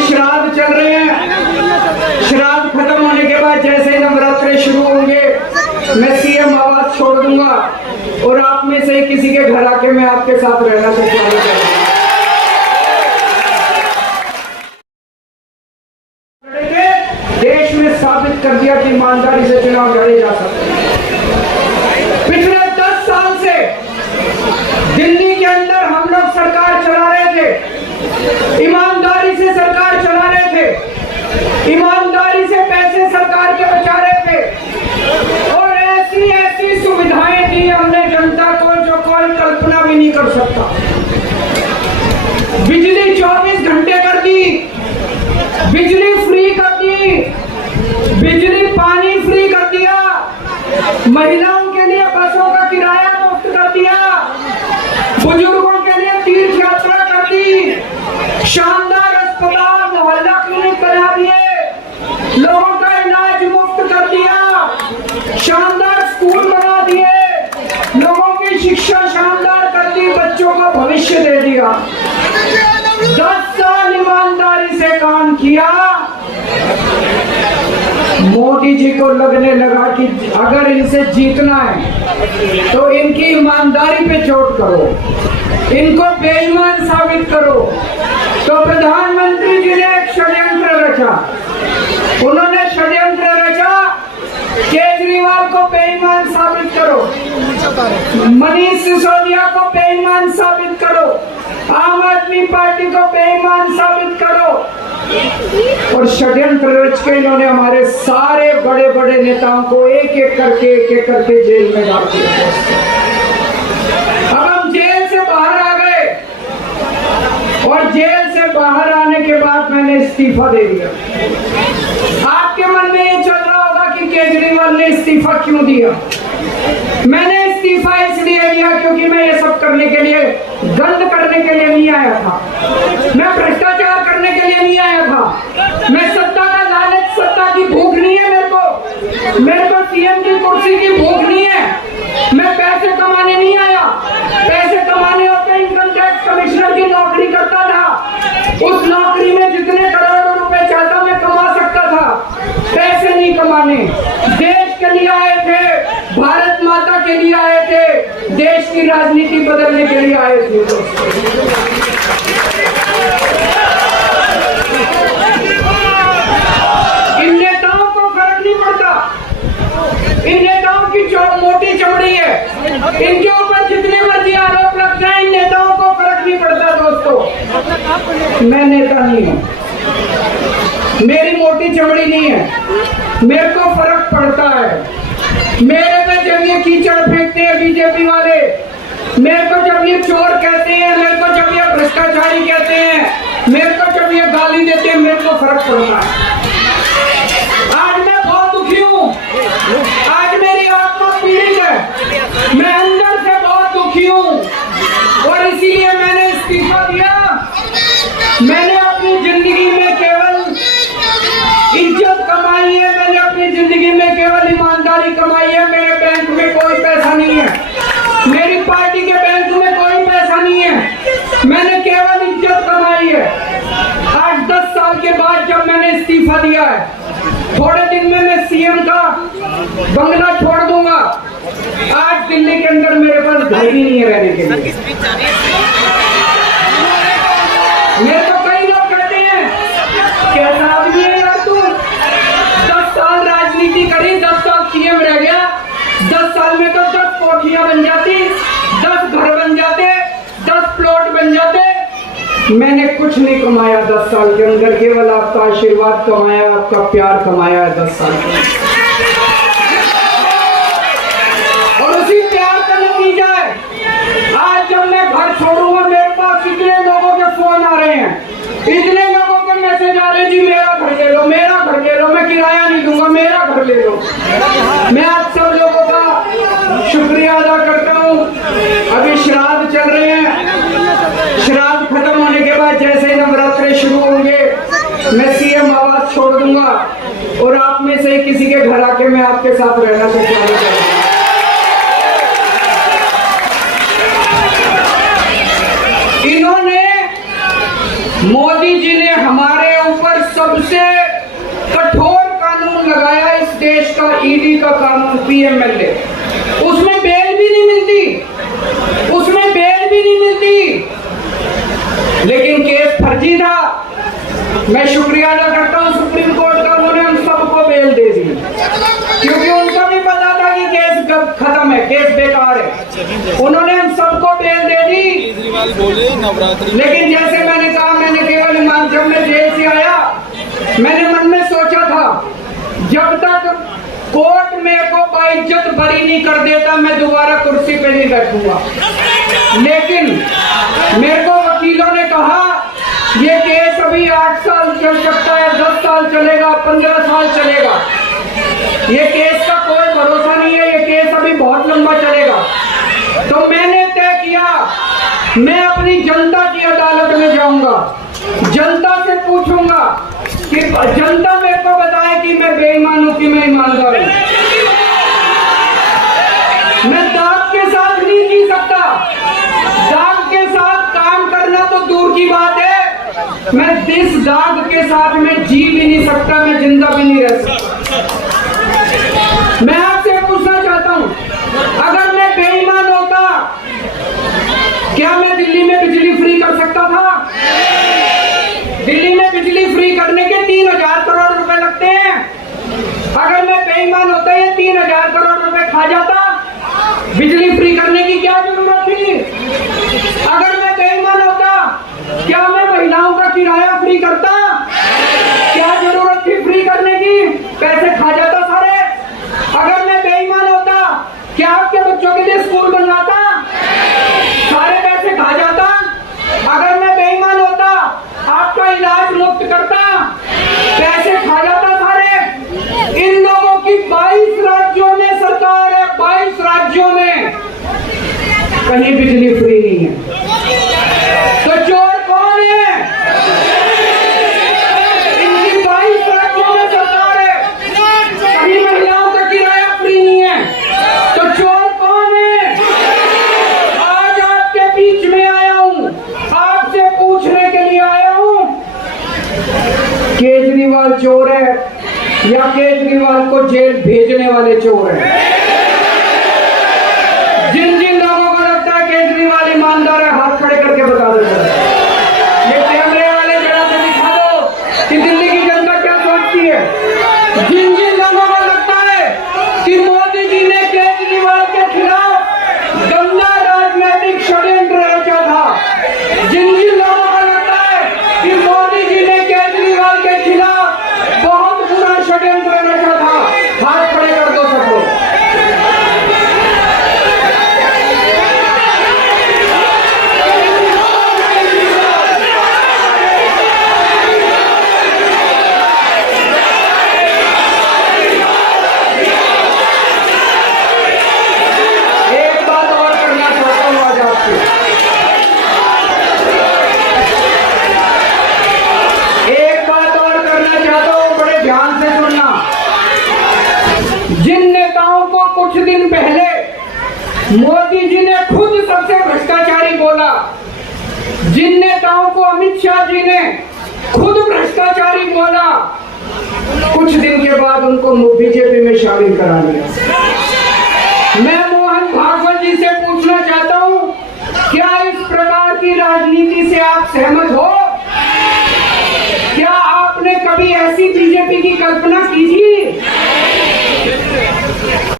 अभी श्राद्ध चल रहे हैं, श्राद्ध खत्म होने के बाद जैसे ही नवरात्रे शुरू होंगे मैं सीएम आवास छोड़ दूंगा और आप में से किसी के घर आके मैं आपके साथ रहना चाहूंगा। देश में साबित कर दिया कि ईमानदारी से चुनाव लड़े जा सकते हैं। पिछले 10 साल से दिल्ली के अंदर हम लोग सरकार चला रहे थे, ईमानदारी से सरकार चला रहे थे, ईमानदारी से पैसे सरकार के बचा रहे थे और ऐसी ऐसी सुविधाएं दी हमने जनता को जो कोई कल्पना भी नहीं कर सकता। बिजली 24 घंटे कर दी, बिजली फ्री कर दी, बिजली पानी फ्री कर दिया, महिलाओं के लिए बसों का किराया मुफ्त कर दिया, बुजुर्गों के लिए तीर्थ यात्रा कर दी, शानदार अस्पताल मोहल्ला क्लिनिक बना दिए, लोगों का इलाज मुफ्त कर दिया, शानदार स्कूल बना दिए, लोगों की शिक्षा शानदार कर दी, बच्चों को भविष्य दे दिया। 10 साल ईमानदारी से काम किया। मोदी जी को लगने लगा कि अगर इनसे जीतना है तो इनकी ईमानदारी पे चोट करो, इनको बेईमान साबित करो। तो प्रधानमंत्री जी ने एक षड्यंत्र रचा, उन्होंने षड्यंत्र रचा केजरीवाल को बेईमान साबित करो, मनीष सिसोदिया को बेईमान साबित करो, आम आदमी पार्टी को बेईमान साबित करो और षड्यंत्र रच के इन्होंने हमारे सारे बड़े बड़े नेताओं को एक एक करके जेल में डाल दिया। अब हम जेल से बाहर आ गए और जेल से बाहर आने के बाद मैंने इस्तीफा दे दिया। आपके मन में ये चल रहा होगा कि केजरीवाल ने इस्तीफा क्यों दिया। मैंने इस्तीफा इसलिए दिया क्योंकि मैं ये सब करने के लिए, गंद करने के लिए नहीं आया था, मैं भ्रष्टाचार करने के लिए नहीं आया था, मैं सत्ता का लालच, सत्ता की भूख नहीं है मेरे को सीएम की कुर्सी की भूख नहीं है, मैं पैसे कमाने नहीं आया। पैसे कमाने होते इनकम टैक्स कमिश्नर की नौकरी करता था, उस नौकरी में जितने करोड़ों रुपए चाहता मैं कमा सकता था, पैसे नहीं कमाने। देश के लिए आए थे, भारत माता के लिए आए थे, देश की राजनीति बदलने के लिए आए थे। इन नेताओं को फर्क नहीं पड़ता, इन नेताओं की मोटी चमड़ी है, इनके ऊपर जितने मर्जी आरोप लगते हैं, इन नेताओं को फर्क नहीं पड़ता। दोस्तों, मैं नेता नहीं हूं, मेरी मोटी चमड़ी नहीं है, मेरे को फर्क पड़ता है। मेरे पे जब ये कीचड़ फेंकते हैं बीजेपी वाले, मेरे को जब ये चोर कहते हैं, मेरे को जब ये भ्रष्टाचारी कहते हैं, मेरे को जब ये गाली देते हैं, मेरे को फर्क पड़ता है। आज मैं बहुत दुखी हूँ, आज मेरी आत्मा पीड़ित है, मैं अंदर से बहुत दुखी हूँ और इसीलिए मैंने इस्तीफा दिया। मैंने अपनी जिंदगी में केवल इज्जत कमाई है, मैंने अपनी जिंदगी में केवल ईमानदारी कमाई है। मेरे बैंक में कोई पैसा नहीं है, मेरी पार्टी के बैंक में कोई पैसा नहीं है, मैंने केवल इज्जत कमाई है। आज 10 साल के बाद जब मैंने इस्तीफा दिया है, थोड़े दिन में मैं सीएम का बंगला छोड़ दूंगा। आज दिल्ली के अंदर मेरे पास घर ही नहीं है रहने के लिए। मेरे को कई लोग कहते हैं कैसा आदमी है यार तू, 10 साल राजनीति करी, 10 साल सीएम रह गया, 10 साल में तो 10 कोठियां बन जाती, 10 घर बन जाते, 10 प्लॉट बन जाते। मैंने कुछ नहीं कमाया 10 साल के अंदर, केवल आपका आशीर्वाद कमाया, आपका प्यार कमाया है 10 साल के। और उसी प्यार का नतीजा है आज जब मैं घर छोड़ूंगा, मेरे पास इतने लोगों के फोन आ रहे हैं, इतने लोगों के मैसेज आ रहे हैं, जी मेरा घर ले लो, मेरा घर ले लो, मैं किराया नहीं दूंगा, मेरा घर ले लो। मैं आप सब लोगों का शुक्रिया अदा करता हूँ। अभी श्राद्ध चल रहे हैं, श्राद्ध खत्म होने के बाद जैसे ही नवरात्रे शुरू होंगे मैं सीएम आवास छोड़ दूंगा और आप में से किसी के घर आके मैं आपके साथ रहना चाहूंगा। इन्होंने, मोदी जी ने हमारे सबसे कठोर कानून लगाया इस देश का, ईडी का कानून, पीएमएलए। उसमें बेल भी नहीं मिलती, उसमें बेल भी नहीं मिलती, लेकिन केस फर्जी था। मैं शुक्रिया अदा करता हूं सुप्रीम कोर्ट का, उन्होंने हम सबको बेल दे दी, क्योंकि उनको भी पता था कि केस खत्म है, केस बेकार है। उन्होंने हम सबको बेल दे दी। लेकिन जैसे मैंने कहा, मैंने केवल जब मैं जेल से आया, मैंने मन में सोचा था जब तक कोर्ट मेरे को बाइज्जत बरी नहीं कर देता, मैं दोबारा कुर्सी पे नहीं बैठूंगा। लेकिन मेरे को वकीलों ने कहा ये केस अभी 8 साल चल सकता है, 10 साल चलेगा, 15 साल चलेगा, ये केस का कोई भरोसा नहीं है, ये केस अभी बहुत लंबा चलेगा। तो मैंने तय किया मैं अपनी जनता की अदालत में जाऊंगा, जनता से पूछूंगा कि जनता मेरे को बताए कि मैं बेईमान हूं कि मैं ईमानदार हूं। मैं दाग के साथ नहीं जी सकता, दाग के साथ काम करना तो दूर की बात है, मैं इस दाग के साथ में जी भी नहीं सकता, मैं जिंदा भी नहीं रह सकता। मैं आपसे पूछना चाहता हूं, अगर मैं बेईमान होता, क्या मैं दिल्ली में बिजली फ्री कर सकता था? दिल्ली में बिजली फ्री करने के 3000 करोड़ रुपए लगते हैं। अगर मैं बेईमान होता, ये 3000 करोड़ रुपए खा जाता, बिजली फ्री करने की क्या जरूरत थी? अगर मैं बेईमान होता, क्या मैं महिलाओं का किराया फ्री करता? क्या जरूरत थी फ्री करने की? पैसे खा जाता सारे। अगर मैं बेईमान होता, क्या आपके बच्चों के लिए स्कूल बनवाता? सारे पैसे खा जाता। अगर मैं बेईमान होता, आपका इलाज मुफ्त करता, पैसे खा जाता सारे। इन लोगों की 22 राज्यों में सरकार है, 22 राज्यों में कहीं बिजली फ्री नहीं है। तो चोर कौन है? इनकी 22 राज्यों में सरकार है, कहीं महिलाओं का किराया फ्री नहीं है। तो चोर कौन है? आज आपके बीच में आया हूं, आपसे पूछने के लिए आया हूं, केजरीवाल चोर है या केजरीवाल को जेल भेजने वाले चोर हैं? जिन जिन लोगों को लगता है केजरीवाल ईमानदार है, हाथ खड़े करके बता दो। ये कैमरे वाले जरा से दिखा दो कि दिल्ली की जनता क्या सोचती है। जिन जिन लोगों को लगता है कि मोदी जी ने केजरीवाल के खिलाफ गंदा राजनीतिक षड्यंत्र रचा था, जिन जिन लोगों को लगता है कि मोदी जी ने केजरीवाल के खिलाफ बहुत बुरा षड्यंत्र रचा था, हाथ खड़े कर दो सब लोग। मोदी जी ने खुद सबसे भ्रष्टाचारी बोला, जिन नेताओं को अमित शाह जी ने खुद भ्रष्टाचारी बोला, कुछ दिन के बाद उनको बीजेपी में शामिल करा दिया। मैं मोहन भागवत जी से पूछना चाहता हूं, क्या इस प्रकार की राजनीति से आप सहमत हो? क्या आपने कभी ऐसी बीजेपी की कल्पना की थी?